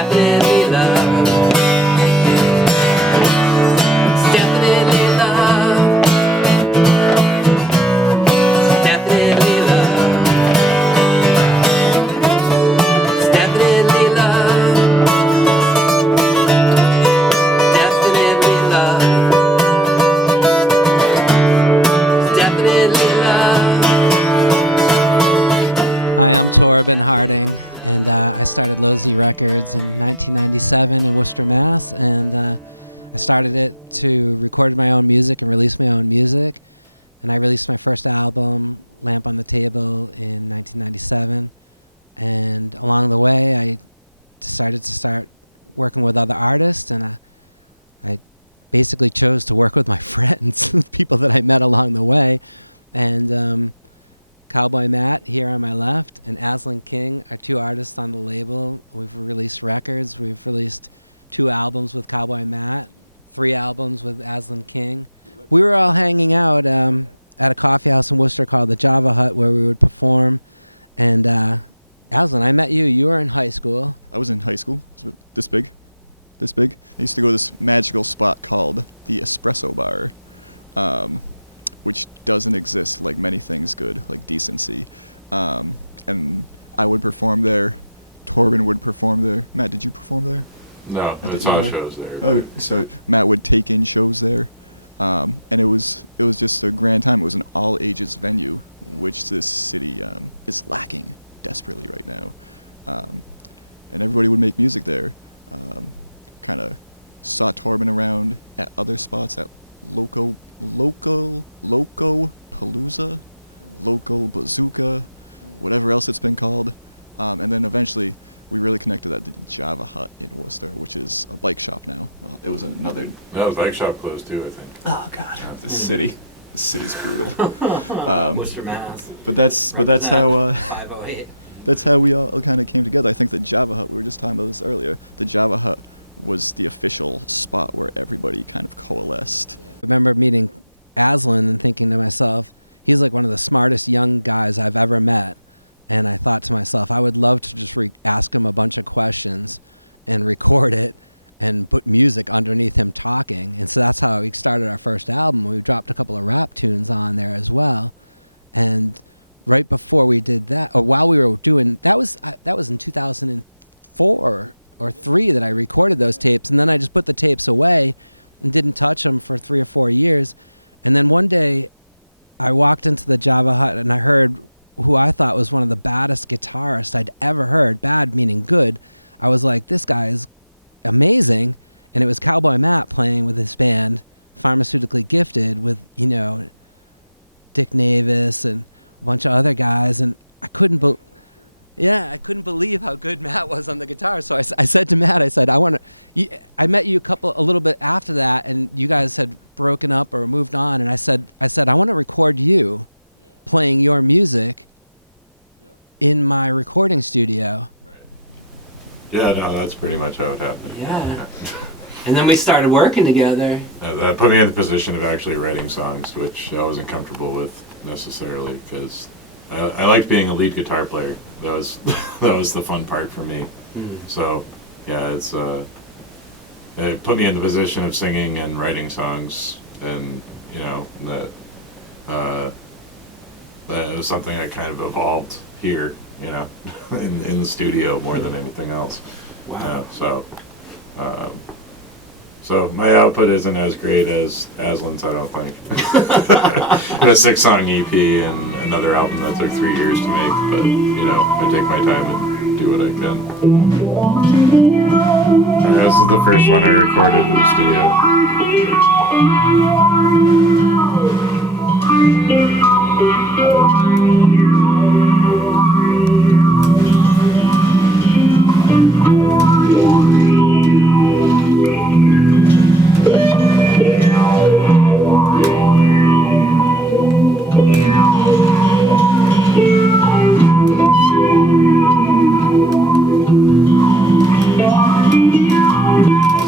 definitely love. It's definitely love. It's definitely love. It's definitely love. Definitely love. It's definitely love. Hi, I'm Torbin Harding, and I started Lozy Records in 1997 in Worcester, Mass. And I started it to record my own music and release my own music. And I released my first album, Lamp on the Table, in 1997. And along the way, I decided to start working with other artists, and I basically chose to work with my friends, people that I met along the way. And Cowboy Matt here on my left and Aslan King are two artists on the label. We've released records. We've released 2 albums with Cowboy Matt, 3 albums with Aslan King. We were all hanging out at a coffee house in Worcester called the Java Hut, where we would perform. And Aslan, I met you. You were in high school. I was in high school. It was this big. I used to go to this magical spot called the Espresso Bar, which doesn't exist, like many things good, like decency. And I would perform there. Torbin would perform there. Matt, did you perform there? No, I saw shows there. Oh, so Matt would take in shows there. And it was just a grand time. It was an all-ages venue, which this city is lacking desperately right now. And everybody would make music there. Kind of saw Torbin around at other spots, at Loco Palooza, Local Bazooka, whatever else it's been called. And then eventually we really connected at the Java Hut in Worcester, which is a bike shop now. Well, it was another... That was bike shop closed too, I think. Oh, God. This city's brutal. Worcester, Mass. But that's how... 508. That's how we all kind of came together. I think the Java Hut, we were just talking about this earlier, the Java Hut was the official spot where everybody kind of coalesced. I remember meeting Aslan and thinking to myself, he's like one of the smartest young guys I've ever met. And I thought to myself, I would love to just ask him a bunch of questions and record it and put music underneath him talking. And so that's how we started our first album. We dropped a couple of rap tunes on there as well. And right before we did that, or while we were doing, that was in 2004 or 3 that I recorded those tapes. And then I just put the tapes away and didn't touch them for 3 or 4 years. And then one day I walked into the Java Hut and I heard who I thought was one of the baddest guitarists I'd ever heard. Bad meaning good. I was like, this guy is amazing. And it was Cowboy Matt playing with his band, Pharmaceutically Gifted, with, Dick Navis and a bunch of other guys. And I couldn't believe how good Matt was on the guitar. So I said to Matt, I met you a little bit after that, and you guys had broken up or moved on. And I said, I want to record you playing your music in my recording studio. Right. Yeah, no, that's pretty much how it happened. Yeah. And then we started working together. That put me in the position of actually writing songs, which I wasn't comfortable with necessarily, because I liked being a lead guitar player. That was the fun part for me. So yeah, it put me in the position of singing and writing songs, and that was something that kind of evolved here, in the studio more than anything else. Wow. So my output isn't as great as Aslan's, I don't think. Got a 6-song EP and another album that took 3 years to make, but I take my time and do what I can. This is the first one I recorded in the studio.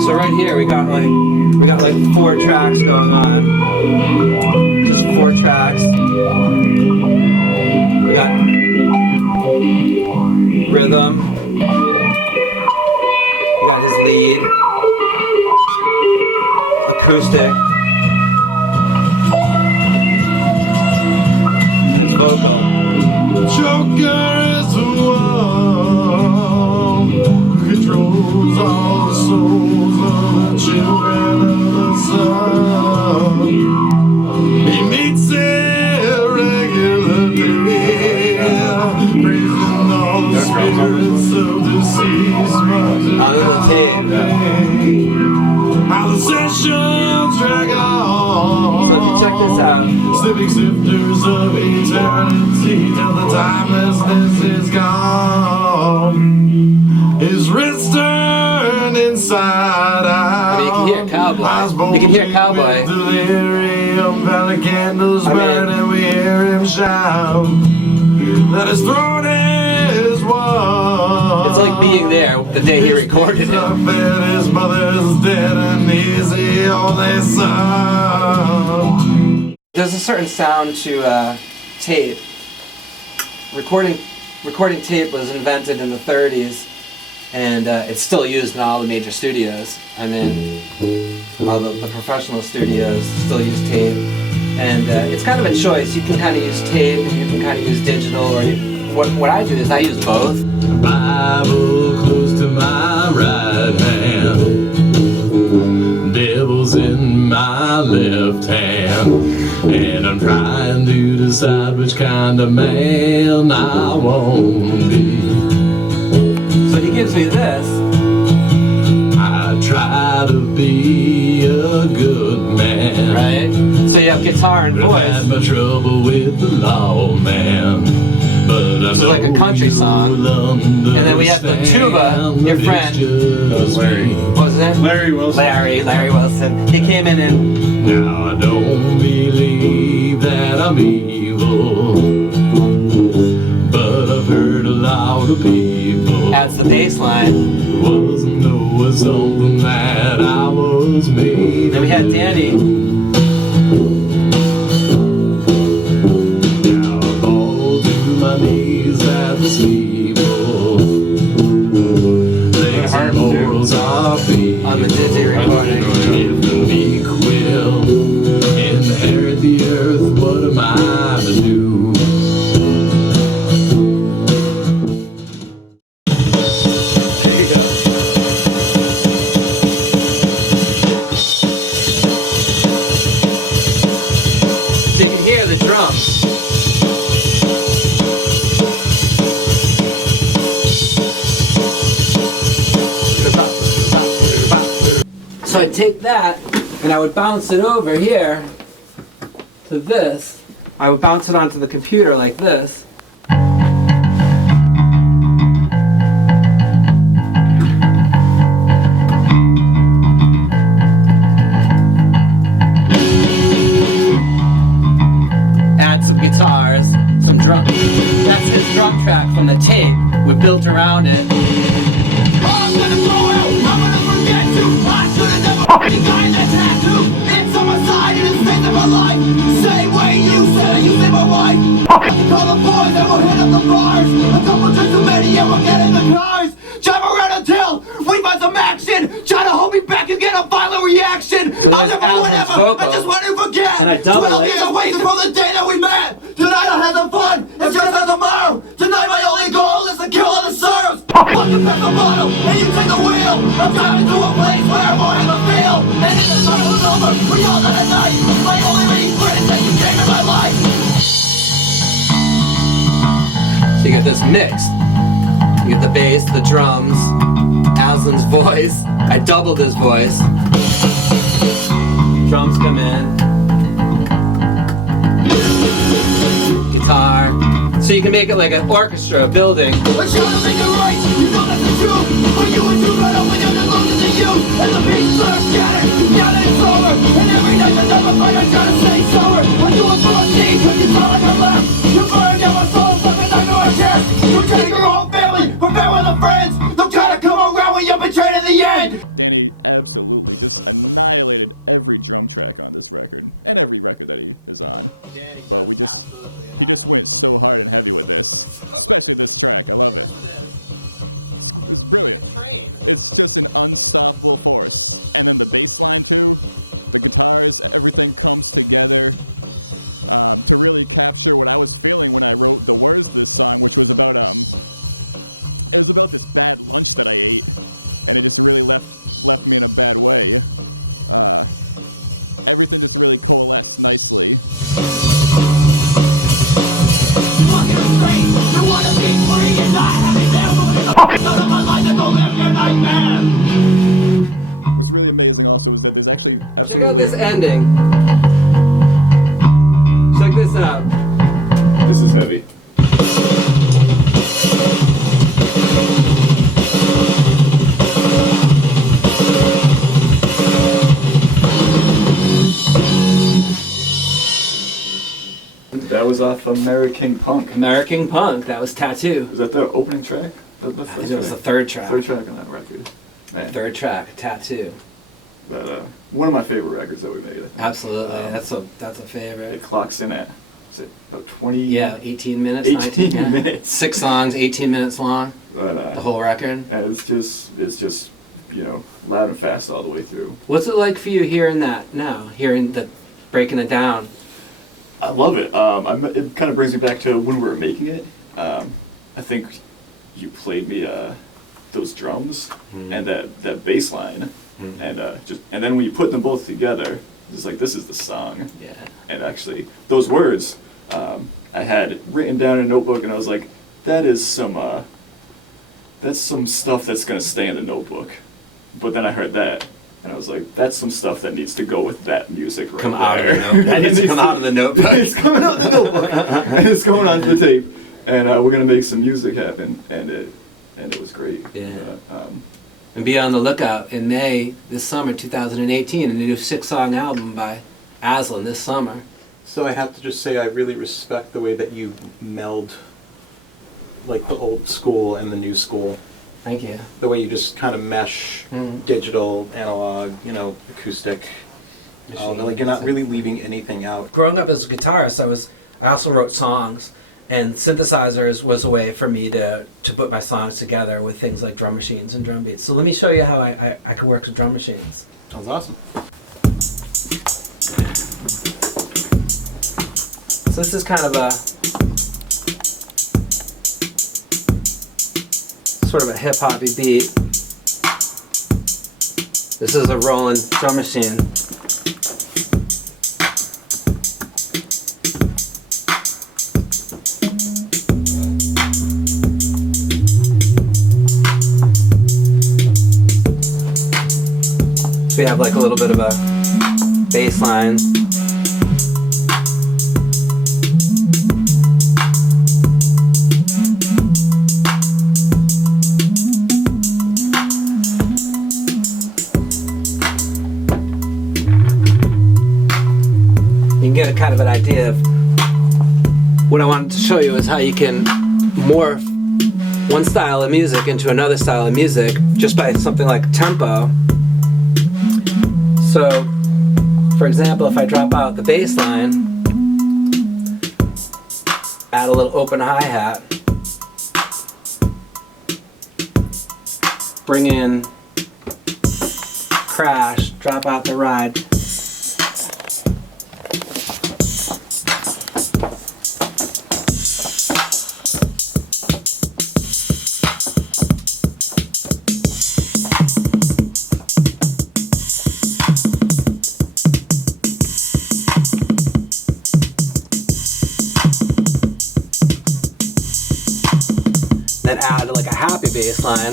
So right here we got like 4 tracks going on. Just 4 tracks. We got rhythm, You got his lead, acoustic, and it's vocal. Joker is the one who controls all the souls of the children of the sun. He meets it regularly, praising all the spirits of deceased ones. On the tape. How the sessions drag on. So if you check this out, Slipping sifters of eternity till the timelessness is gone. His wrist turned inside out. I mean, you can hear Cowboy. You can hear Cowboy. Delirium, valley candles I burn, mean- and we hear him shout that his throat is one. it's like being there the day he recorded it. His mother's dead, and he's the only son. There's a certain sound to tape. Recording tape was invented in the 30s, and it's still used in all the major studios. I mean, all the professional studios still use tape, and it's kind of a choice. You can kind of use tape, and you can kind of use digital, or what I do is I use both. Bible close to my right hand, devil's in my left hand, and I'm trying to decide which kind of man I won't be. So he gives me this. I try to be a good man, Right. So you have guitar and but I voice. had my trouble with the law, man. But This is like a country song. And then we had the tuba, your friend. What was his name? Larry Wilson. Larry Wilson. He came in and Now I don't believe that I'm evil, but I've heard a lot of people adds the bass line. wasn't know something that I was made. Then we had Danny. Now I fall to my knees at the steeple. Legs and morals are feeble. On the Digi recording. If the meek will inherit the earth, what am I to do? There you go. So you can hear the drums. So I'd take that and I would bounce it over here to this. I would bounce it onto the computer like this. Add some guitars, some drum. That's his drum track from the tape. We built around it. I'm gonna blow out, I'm gonna forget you. I should've never fucking gotten that tattoo. It's homicide in the state of my life. Same way you said I used it my right. You call the boys and we'll hit up the bars. A couple drinks too many and we'll get in the cars. Drive around until we find some action. Try to hold me back and get a violent reaction. So there's I'll never Aslan's whatever, vocal, I just want to forget. and I double 12 it. years away from the day that we met. Tonight I'll have some fun. It's just as tomorrow. Tonight my only goal is to kill all the sorrows. Fucking pack the bottle and you take the wheel. I'm driving to a place where I'm more in the field. And in the time was over, we all died at night. My only regret is that you came in my life. So you get this mixed. You get the bass, the drums, Aslan's voice. I doubled his voice. Drums come in. Guitar. So you can make it like an orchestra building. We're trying to make it right, you know that's the truth. But you and you got up when you're devoted to you. And the pieces are scattered, now that it's over. And every night's another fight, I try to stay sober. When you were full of seeds, when you fell on your lap. You burned down my soul, something under our chest. You're taking your whole family, prepare with the friends. They'll try to come around when you're betrayed in the end. Danny absolutely just annihilated every drum track on this record and every record that he is on. But he just went so hard and heavy with this, especially this track. I love it. it's brilliant. It's just an unstoppable force. And then the bass line too, the guitars, everything comes together to really capture what I was feeling when I wrote the words to this song, which was about it was about this bad lunch that I ate, and it just really left me in a bad way. Everything just really coalesced nicely. What's really amazing also is that there's actually absolutely... Check out this ending. Check this out. This is heavy. That was off American Punk. American Punk. That was Tattoo. Was that the opening track? The I first think it was the track? third track. Third track on that record. Man. Third track, Tattoo. But one of my favorite records that we made, I think. Absolutely. That's a favorite. It clocks in at, is it about 20? Yeah, 18 minutes. 18 19, minutes. 6 songs, 18 minutes long. But, The whole record. and it's just, you know, loud and fast all the way through. What's it like for you hearing that now? Hearing the breaking it down? I love it. It kind of brings me back to when we were making it. I think you played me those drums and that bass line, and then when you put them both together, it's like, this is the song. Yeah. And actually, those words I had written down in a notebook, and I was like, that's some stuff that's gonna stay in the notebook. But then I heard that, and I was like, that's some stuff that needs to go with that music right Come there. out of the notebook. That needs to come out of the notebook. It's coming out the notebook, and it's going onto the tape, and we're gonna make some music happen, and it was great. Yeah. But, And be on the lookout in May this summer, 2018, a new 6-song album by Aslan this summer. So I have to just say I really respect the way that you meld like the old school and the new school. Thank you. The way you just kind of mesh digital, analog, acoustic. Like you're not really leaving anything out. Growing up as a guitarist, I also wrote songs, and synthesizers was a way for me to put my songs together with things like drum machines and drum beats. So let me show you how I can work with drum machines. Sounds awesome. So this is kind of a sort of a hip-hoppy beat. This is a rolling drum machine. So we have like a little bit of a bass line. You can get a kind of an idea of what I wanted to show you is how you can morph one style of music into another style of music just by something like tempo. So, for example, if I drop out the bass line, add a little open hi-hat, bring in crash, drop out the ride. Then add like a happy bass line.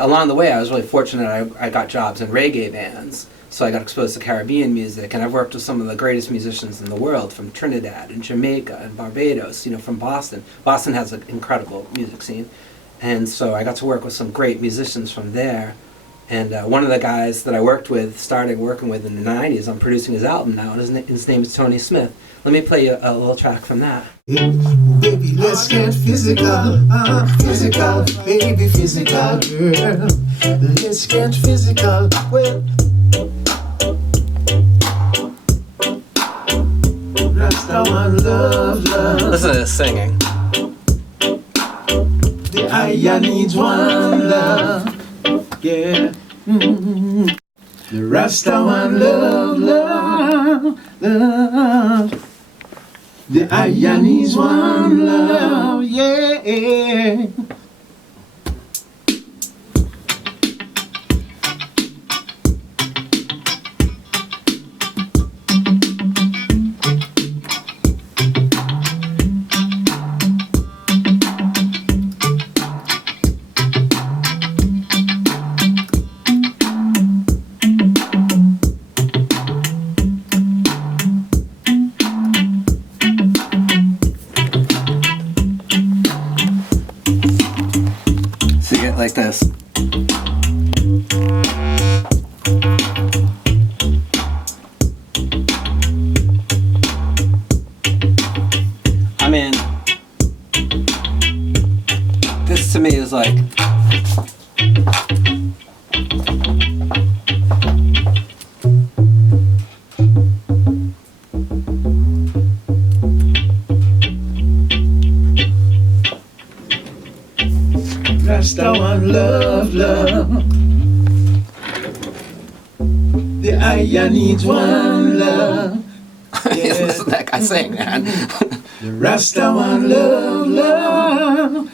Along the way, I was really fortunate. I got jobs in reggae bands, so I got exposed to Caribbean music, and I've worked with some of the greatest musicians in the world, from Trinidad and Jamaica and Barbados, from Boston. Boston has an incredible music scene, and so I got to work with some great musicians from there, And one of the guys that I started working with in the 90s, I'm producing his album now, and his name is Tony Smith. Let me play you a little track from that. Baby, let's get physical, physical, baby, physical, girl. Let's get physical, well. Rasta one love. Listen to this singing. The Aya needs one love, yeah. The Rasta one love. The Aya needs one love, yeah. Like this. I mean, this to me is like Rasta one love. The Aya needs one love. Yeah. Listen to that guy sing, man. The Rasta one love.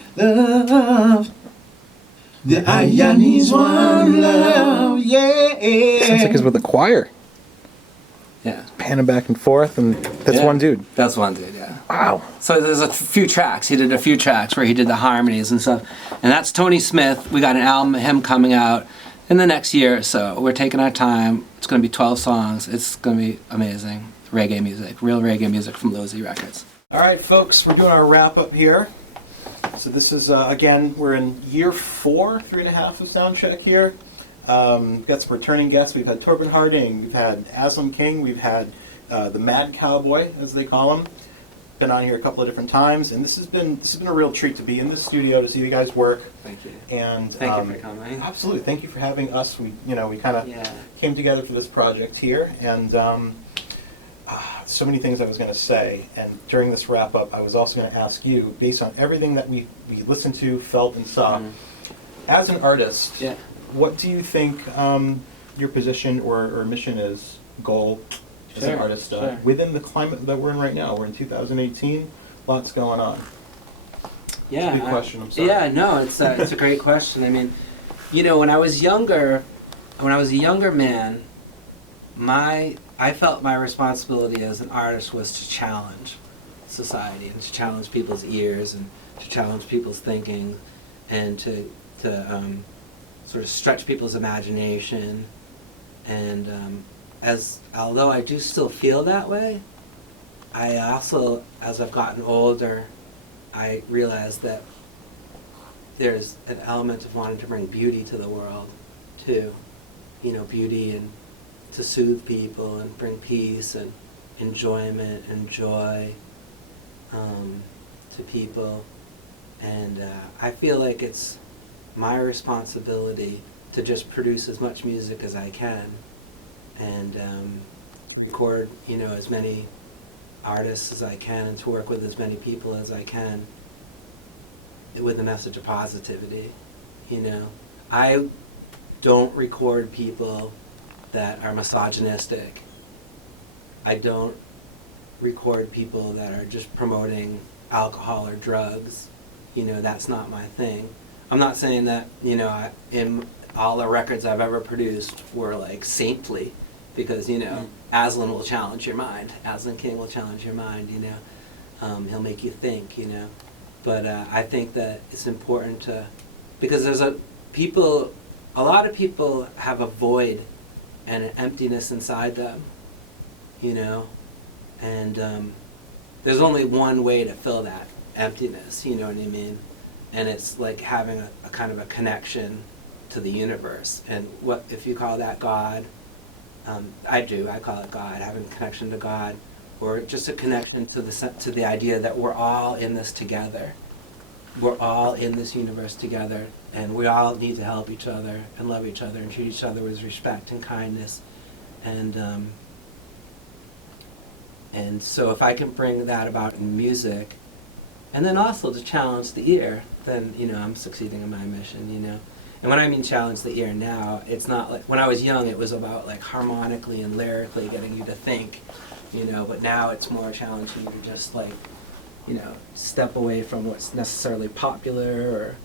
The Aya needs one love, yeah. Sounds like he's with a choir. Yeah. Panning back and forth, and that's Yeah. one dude. That's one dude, yeah. Wow. So there's a few tracks. He did a few tracks where he did the harmonies and stuff. And that's Tony Smith. We got an album of him coming out in the next year or so. We're taking our time. It's going to be 12 songs. It's going to be amazing. Reggae music. Real reggae music from Losey Records. All right, folks, we're doing our wrap-up here. So this is, again, we're in year 4, 3.5 of Soundcheck here. Got some returning guests. We've had Torbin Harding. We've had Aslan King. We've had the Mad Cowboy, as they call him. Been on here a couple of different times, and this has been a real treat to be in this studio to see you guys work. Thank you. And Thank you for coming. absolutely, thank you for having us. We kind of Yeah. came together for this project here, and so many things I was going to say. And during this wrap up, I was also going to ask you, based on everything that we listened to, felt, and saw, as an artist, Yeah. what do you think your position or mission is, goal as an Sure, artist sure. within the climate that we're in right now? We're in 2018, lots going on. Yeah, It's a big question, I'm sorry. Yeah, no, it's a great question. I mean, when I was a younger man, I felt my responsibility as an artist was to challenge society and to challenge people's ears and to challenge people's thinking and to sort of stretch people's imagination. And although I do still feel that way, I also, as I've gotten older, I realized that there's an element of wanting to bring beauty to the world, too. Beauty and to soothe people and bring peace and enjoyment and joy to people. And I feel like it's my responsibility to just produce as much music as I can and to record, as many artists as I can and to work with as many people as I can with a message of positivity. I don't record people that are misogynistic. I don't record people that are just promoting alcohol or drugs. That's not my thing. I'm not saying that, in all the records I've ever produced were like saintly, because, Aslan will challenge your mind. Aslan King will challenge your mind, he'll make you think, But I think that it's important to, because there's a lot of people have a void and an emptiness inside them, and there's only one way to fill that emptiness, you know what I mean? And it's like having a kind of a connection to the universe. And what if you call that God? I call it God, having a connection to God, or just a connection to the idea that we're all in this together. We're all in this universe together, and we all need to help each other and love each other and treat each other with respect and kindness. And so if I can bring that about in music, and then also to challenge the ear, then, I'm succeeding in my mission, And when I mean challenge the ear now, it's not like, when I was young, it was about like harmonically and lyrically getting you to think, but now it's more challenging you to just like, step away from what's necessarily popular,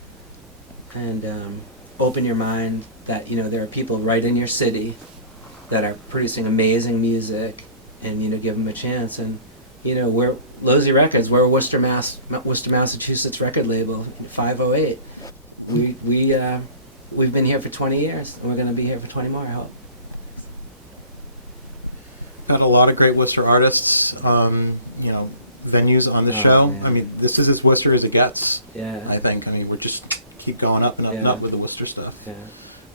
and open your mind that, there are people right in your city that are producing amazing music, and, give them a chance. And, we're Losey Records, we're a Worcester, Massachusetts record label, 508. We've been here for 20 years, and we're going to be here for 20 more, I hope. Got a lot of great Worcester artists, venues on the show. Man. I mean, this is as Worcester as it gets, Yeah. I think. I mean, we're just keep going up and up and up with the Worcester stuff,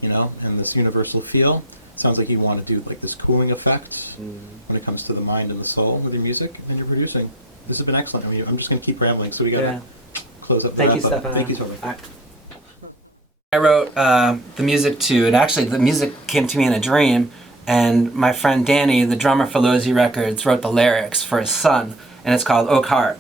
and this universal feel. Sounds like you want to do like this cooling effect when it comes to the mind and the soul with your music and your producing. This has been excellent. I mean, I'm just going to keep rambling, so we got to close up the wrap up. Thank you, Torbin. I wrote the music to, and actually the music came to me in a dream, and my friend Danny, the drummer for Losey Records, wrote the lyrics for his son, and it's called Oak Heart.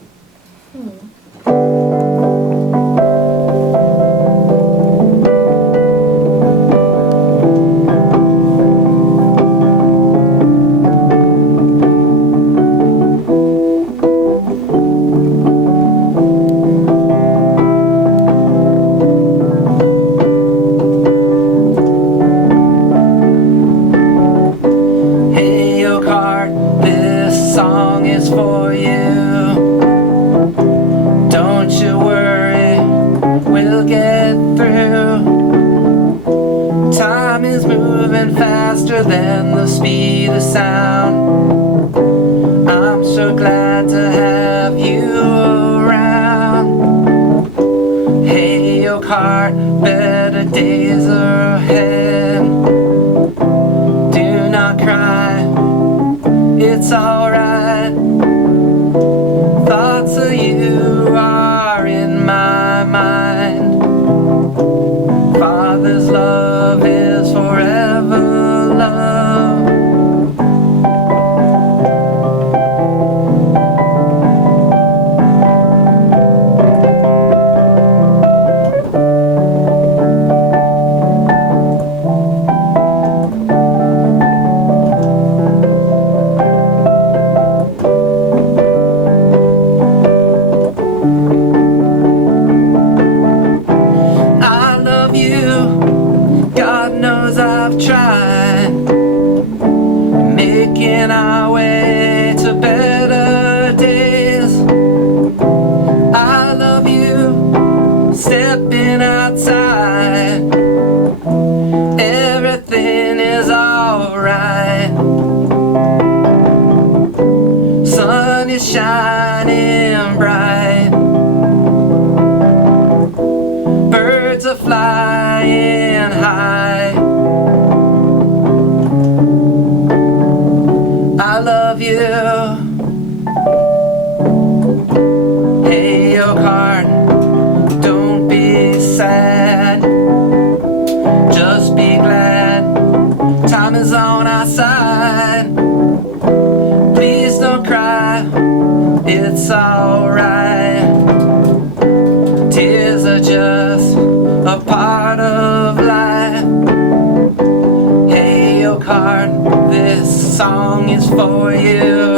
Than the speed of sound. I'm so glad to have you around. Hey, Oak Heart, better days are ahead. Do not cry, it's alright. Thoughts of you are in my mind. Father's love is forever. Stepping outside, everything is alright. Sun is shining bright, birds are flying high. I love you. Hey, Oak Heart, don't be sad, just be glad. Time is on our side. Please don't cry, it's alright. Tears are just a part of life. Hey, Oak Heart, this song is for you.